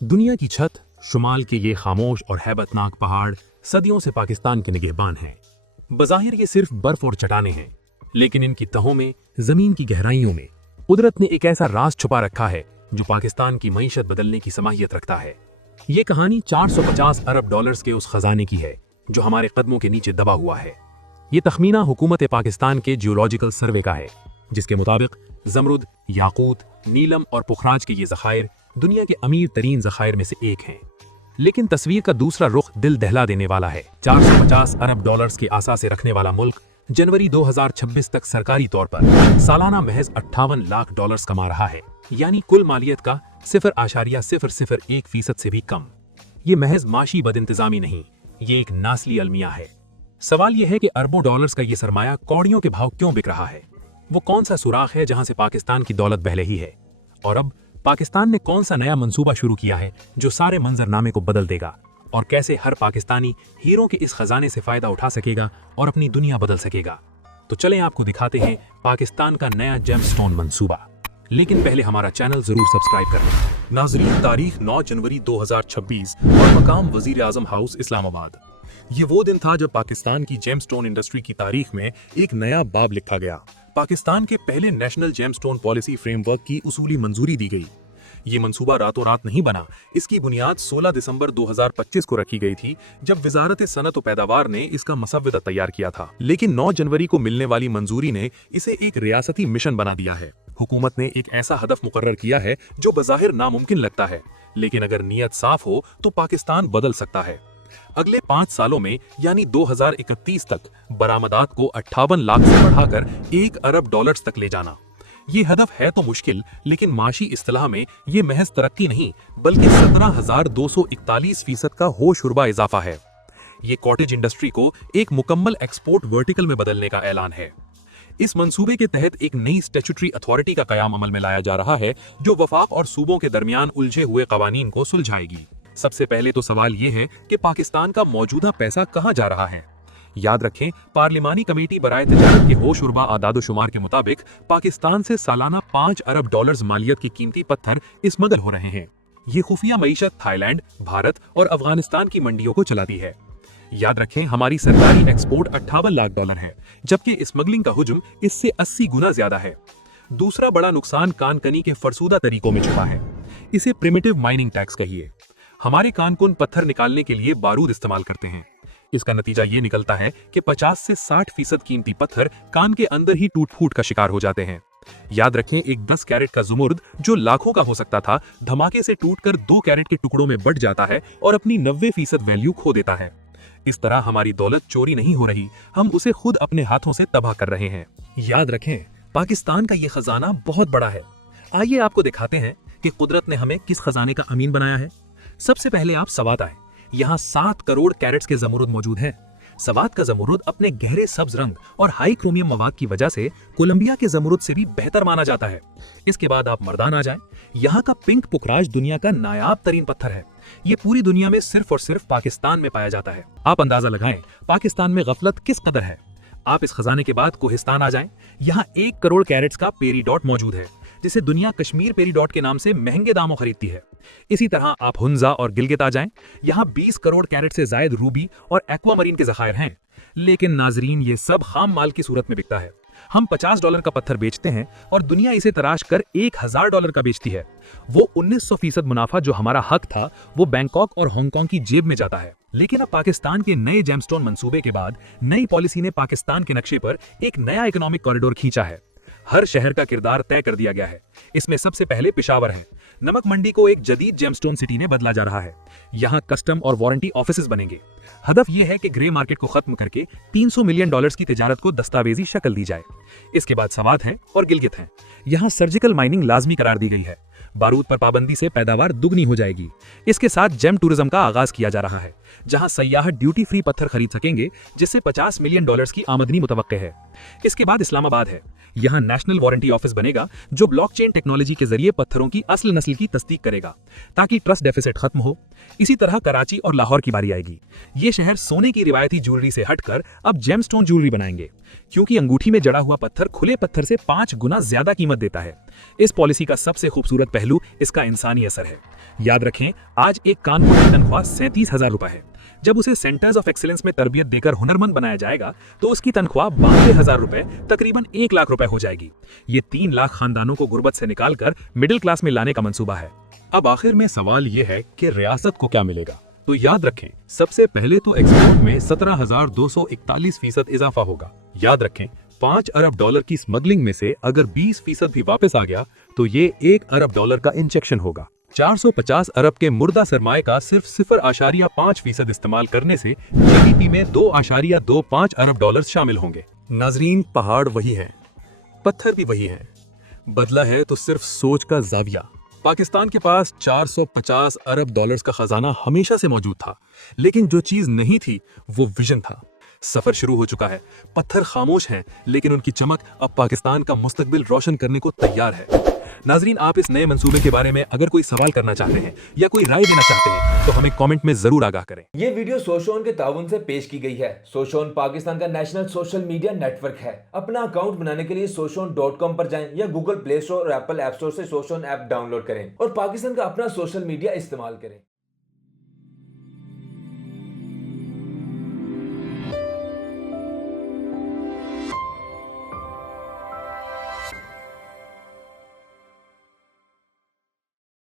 दुनिया की छत शुमाल के ये खामोश और हैबतनाक पहाड़ सदियों से पाकिस्तान के निगहबान हैं। बज़ाहिर ये सिर्फ बर्फ और चट्टानें हैं, लेकिन इनकी तहों में, जमीन की गहराइयों में कुदरत ने एक ऐसा राज छुपा रखा है जो पाकिस्तान की मईशत बदलने की समाहियत रखता है। ये कहानी 450 अरब डॉलर्स के उस खजाने की है जो हमारे कदमों के नीचे दबा हुआ है। ये तखमीना हुकूमत पाकिस्तान के जियोलॉजिकल सर्वे का है, जिसके मुताबिक जमरुद, याकूत, नीलम और पुखराज के ये ज़खायर दुनिया के अमीर तरीन ज़खायर में से एक हैं। लेकिन तस्वीर का दूसरा रुख दिल दहला देने वाला है। 450 अरब डॉलर्स के आसासे रखने वाला मुल्क जनवरी 2026 तक सरकारी तौर पर सालाना महज 58 लाख डॉलर्स कमा रहा है, यानी कुल मालियत का 0.001% से भी कम। ये महज माशी बदइंतजामी नहीं, ये एक नास्ली अलमिया है। सवाल यह है कि अरबों डॉलर्स का ये सरमाया कौड़ियों के भाव क्यों बिक रहा है? वो कौन सा सुराख है जहां से पाकिस्तान की दौलत बह रही है? और अब पाकिस्तान ने कौन सा नया मंसूबा शुरू किया है जो सारे मंजरनामे को बदल देगा? और कैसे हर पाकिस्तानी हीरो के इस खजाने से फायदा उठा सकेगा और अपनी दुनिया बदल सकेगा? तो चलें आपको दिखाते हैं पाकिस्तान का नया जेमस्टोन मंसूबा। लेकिन पहले हमारा चैनल जरूर सब्सक्राइब कर लें। नाजरीन, तारीख 9 जनवरी 2026 और मकाम वजीर आजम हाउस इस्लामाबाद। ये वो दिन था जब पाकिस्तान की जेमस्टोन इंडस्ट्री की तारीख में एक नया बाब लिखा गया। पाकिस्तान के पहले नेशनल जेमस्टोन पॉलिसी फ्रेमवर्क की उसूली मंजूरी दी गई। ये मंसूबा रातों रात नहीं बना। इसकी बुनियाद 16 दिसंबर 2025 को रखी गई थी, जब वजारत सनत व पैदावार ने इसका मसवदा तैयार किया था। लेकिन 9 जनवरी को मिलने वाली मंजूरी ने इसे एक रियासती मिशन बना दिया है। हुकूमत ने एक ऐसा हदफ मुकर्रर किया है जो बज़ाहिर नामुमकिन लगता है, लेकिन अगर नीयत साफ हो तो पाकिस्तान बदल सकता है। अगले 5 सालों में यानी 2031 तक बरामदात को 58 लाख से बढ़ाकर 1 अरब डॉलर्स तक ले जाना। ये हदफ है तो मुश्किल, लेकिन माशी इस्तिलाह में ये महज तरक्की नहीं बल्कि 17,241% का होशरुबा इजाफा है। ये कॉटेज इंडस्ट्री को एक मुकम्मल एक्सपोर्ट वर्टिकल में बदलने का ऐलान है। इस मंसूबे के तहत एक नई स्टैट्यूटरी अथॉरिटी का कयाम अमल में लाया जा रहा है जो वफाक और सूबों के दरमियान उलझे हुए कवानीन को सुलझाएगी। सबसे पहले तो सवाल यह है कि पाकिस्तान का मौजूदा पैसा कहां जा रहा है? याद रखें, पार्लिमानी कमेटी बराए तिजारत के होशरुबा आदादोशुमार के मुताबिक पाकिस्तान से सालाना 5 अरब डॉलर्स मालियत के कीमती पत्थर स्मगल हो रहे हैं। ये खुफिया मईशत थाईलैंड, भारत और अफगानिस्तान की मंडियों को चलाती है। याद रखें, हमारी सरकारी एक्सपोर्ट 58 लाख डॉलर है, जबकि स्मगलिंग का हुजम इससे 80 गुना ज्यादा है। दूसरा बड़ा नुकसान कानकनी के फरसूदा तरीकों में छुपा है। इसे प्रिमिटिव माइनिंग टैक्स कहिए। हमारे कानकुन पत्थर निकालने के लिए बारूद इस्तेमाल करते हैं। इसका नतीजा ये निकलता है कि 50 से 60% कीमती पत्थर कान के अंदर ही टूट फूट का शिकार हो जाते हैं। याद रखें, एक 10 कैरेट का जुमुर्द जो लाखों का हो सकता था, धमाके से टूटकर 2 कैरेट के टुकड़ों में बंट जाता है और अपनी 90% वैल्यू खो देता है। इस तरह हमारी दौलत चोरी नहीं हो रही, हम उसे खुद अपने हाथों से तबाह कर रहे हैं। याद रखें, पाकिस्तान का ये खजाना बहुत बड़ा है। आइए आपको दिखाते हैं कि कुदरत ने हमें किस खजाने का अमीन बनाया है। सबसे पहले आप सवात आए। यहाँ 7 करोड़ कैरेट्स के जमरुद मौजूद हैं। सवात का जमरुद अपने गहरे सब्ज रंग और हाई क्रोमियम मवाद की वजह से कोलंबिया के जमरुद से भी बेहतर माना जाता है। इसके बाद आप मर्दान आ जाएं। यहाँ का पिंक पुखराज दुनिया का नायाब तरीन पत्थर है। ये पूरी दुनिया में सिर्फ और सिर्फ पाकिस्तान में पाया जाता है। आप अंदाजा लगाएं पाकिस्तान में गफलत किस कदर है। आप इस खजाने के बाद कोहिस्तान आ जाएं। यहाँ 1 करोड़ कैरेट्स का पेरीडॉट मौजूद है, जिसे दुनिया कश्मीर पेरीडॉट के नाम से महंगे दामों खरीदती है। इसी तरह आप हुंजा और गिलगित आ जाएं। यहाँ 20 करोड़ कैरेट से जायद रूबी और एक्वामरीन के ज़खायर हैं। लेकिन नाजरीन, ये सब खाम माल की सूरत में बिकता है। हम $50 का पत्थर बेचते हैं और दुनिया इसे तराश कर $1000 का बेचती है। वो 1900% मुनाफा जो हमारा हक था, वो बैंकॉक और हांगकांग की जेब में जाता है। लेकिन अब पाकिस्तान के नए जेमस्टोन मंसूबे के बाद नई पॉलिसी ने पाकिस्तान के नक्शे पर एक नया इकोनॉमिक कॉरिडोर खींचा है। हर शहर का किरदार तय कर दिया गया है। इसमें सबसे पहले पेशावर है। नमक मंडी को एक जदीद जेमस्टोन सिटी ने बदला जा रहा है। यहाँ कस्टम और वारंटी ऑफिसेज बनेंगे। हदफ यह है कि ग्रे मार्केट को खत्म करके $300 मिलियन की तिजारत को दस्तावेजी शक्ल दी जाए। इसके बाद सवात है और गिलगित है। यहाँ सर्जिकल माइनिंग लाजमी करार दी गई है। बारूद पर पाबंदी से पैदावार दुगनी हो जाएगी। इसके साथ जेम टूरिज्म का आगाज किया जा रहा है, जहां सयाह ड्यूटी फ्री पत्थर खरीद सकेंगे, जिससे $50 मिलियन की आमदनी मुतवक्के है। इसके बाद इस्लामाबाद है। यहाँ नेशनल वारंटी ऑफिस बनेगा जो ब्लॉकचेन टेक्नोलॉजी के जरिए पत्थरों की असल नस्ल की तस्दीक करेगा ताकि ट्रस्ट डेफिसिट खत्म हो। इसी तरह कराची और लाहौर की बारी आएगी। ये शहर सोने की रिवायती ज्वेलरी से हटकर अब जेमस्टोन ज्वेलरी बनाएंगे, क्योंकि अंगूठी में जड़ा हुआ पत्थर खुले पत्थर से 5 गुना ज्यादा कीमत देता है। इस पॉलिसी का सबसे खूबसूरत पहलू इसका इंसानी असर है। याद रखें, आज एक कानपुर की तनख्वाह 37,000 रुपए है। जब उसे सेंटर्स ऑफ एक्सीलेंस में तरबियत देकर हुनरमंद बनाया जाएगा तो उसकी तनख्वाह 92,000 रुपए, तकरीबन 1 लाख रुपए हो जाएगी। ये 3 लाख खानदानों को गुर्बत से निकालकर मिडिल क्लास में लाने का मंसूबा है। अब आखिर में सवाल यह है कि रियासत को क्या मिलेगा। तो याद रखें, सबसे पहले तो एक्सपोर्ट में 17,241% इजाफा होगा। याद रखें, 5 अरब डॉलर की स्मगलिंग में से अगर 20% भी वापस आ गया तो ये 1 अरब डॉलर का इंजेक्शन होगा। 450 अरब के मुर्दा सरमाए का सिर्फ 0.5% इस्तेमाल करने से जीडीपी में 2.25 अरब डॉलर शामिल होंगे। नाजरीन, पहाड़ वही है, पत्थर भी वही है, बदला है तो सिर्फ सोच का जाविया। पाकिस्तान के पास 450 अरब डॉलर्स का खजाना हमेशा से मौजूद था, लेकिन जो चीज नहीं थी वो विजन था। सफर शुरू हो चुका है, पत्थर खामोश हैं, लेकिन उनकी चमक अब पाकिस्तान का मुस्तकबिल रोशन करने को तैयार है। नाजरीन, आप इस नए मंसूबे के बारे में अगर कोई सवाल करना चाहते हैं या कोई राय देना चाहते हैं तो हमें कमेंट में जरूर आगाह करें। ये वीडियो सोशोन के ताउन से पेश की गई है। सोशोन पाकिस्तान का नेशनल सोशल मीडिया नेटवर्क है। अपना अकाउंट बनाने के लिए soshon.com पर जाएं या गूगल प्ले स्टोर और एप्पल ऐप स्टोर से सोशोन ऐप डाउनलोड करें और पाकिस्तान का अपना सोशल मीडिया इस्तेमाल करें।